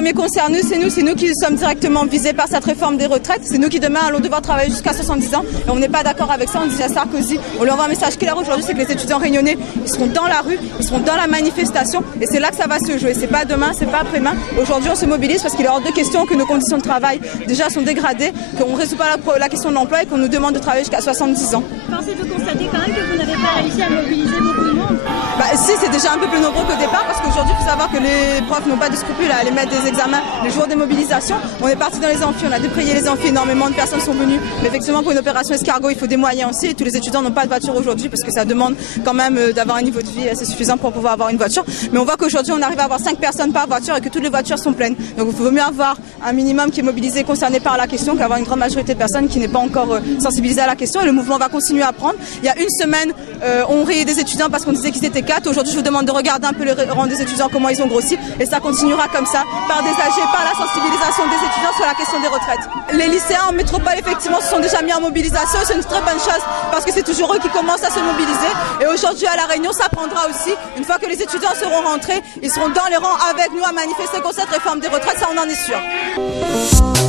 premiers concernés, c'est nous qui sommes directement visés par cette réforme des retraites. C'est nous qui demain allons devoir travailler jusqu'à 70 ans. Et on n'est pas d'accord avec ça. On dit à Sarkozy, on lui envoie un message clair aujourd'hui, c'est que les étudiants réunionnais, ils seront dans la rue, ils seront dans la manifestation. Et c'est là que ça va se jouer. C'est pas demain, c'est pas après-demain. Aujourd'hui, on se mobilise parce qu'il est hors de question que nos conditions de travail déjà sont dégradées, qu'on ne résout pas la question de l'emploi et qu'on nous demande de travailler jusqu'à 70 ans. Pensez de constater quand même que vous n'avez pas réussi à mobiliser beaucoup de monde. Si, c'est déjà un peu plus nombreux qu'au départ parce qu'aujourd'hui, il faut savoir que les profs n'ont pas de scrupules à aller mettre des examens les jours des mobilisations. On est parti dans les amphis, on a déprayé les amphis, énormément de personnes sont venues. Mais effectivement, pour une opération escargot, il faut des moyens aussi. Et tous les étudiants n'ont pas de voiture aujourd'hui parce que ça demande quand même d'avoir un niveau de vie assez suffisant pour pouvoir avoir une voiture. Mais on voit qu'aujourd'hui, on arrive à avoir 5 personnes par voiture et que toutes les voitures sont pleines. Donc il vaut mieux avoir un minimum qui est mobilisé, concerné par la question, qu'avoir une grande majorité de personnes qui n'est pas encore sensibilisée à la question. Et le mouvement va continuer à prendre. Il y a une semaine, on riait des étudiants parce qu'on disait qu'ils étaient 4. Aujourd'hui, je vous demande de regarder un peu les rangs des étudiants, comment ils ont grossi. Et ça continuera comme ça, par des âgés, par la sensibilisation des étudiants sur la question des retraites. Les lycéens en métropole, effectivement, se sont déjà mis en mobilisation. C'est une très bonne chose parce que c'est toujours eux qui commencent à se mobiliser. Et aujourd'hui, à La Réunion, ça prendra aussi. Une fois que les étudiants seront rentrés, ils seront dans les rangs avec nous à manifester contre cette réforme des retraites. Ça, on en est sûr.